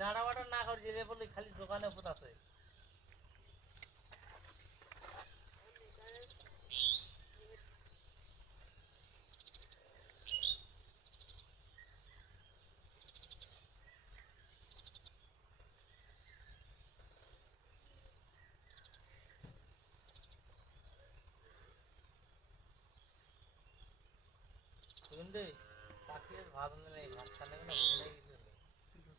নাড়া বাটা না করে যে বলি খালি দোকানে আছে। শুনলি? পাখির ভাত নেই, ভাত খানে না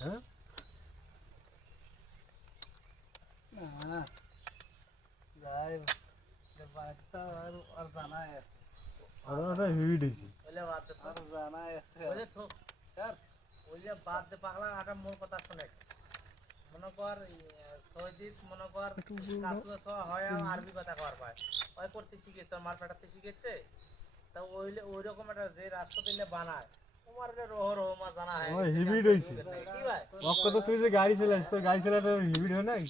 হ্যাঁ? না না। যাই বাচ্চা আর আর জানাই আছে। আর ওটা হিট বলে বাদ আর জানাই আছে। ওই তো স্যার ওই যে বাদ দে পাগলা আটা মোর কথা শুনে। মনে কর মনে কর হয় আরবি কথা কর পায় ওই করতে শিখেছে মার পেটাতে শিখেছে। তা ওই ওই রকম একটা যে রাষ্ট্র দিলে বানায় তোমার রহ রহ মা জানা হয় অক্ক তো তুই যে গাড়ি চালাস তোর গাড়ি চালাতে হিবিট হয় নাই?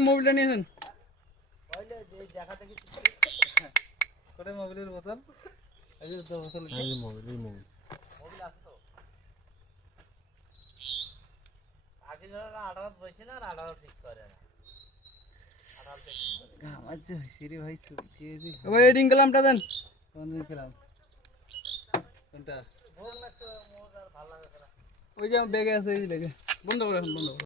মোবাইলটা নিয়েছেন ওইলে যে দেখা দেখি করে মোবাইলের বোতল মোবাইল মোবাইল ওই এডিং কালামটা দেন। কোন দিন খেলাম কোনটা? ওই যে ব্যাগে আছে এই ব্যাগে। বন্ধ করে এখন বন্ধ করে।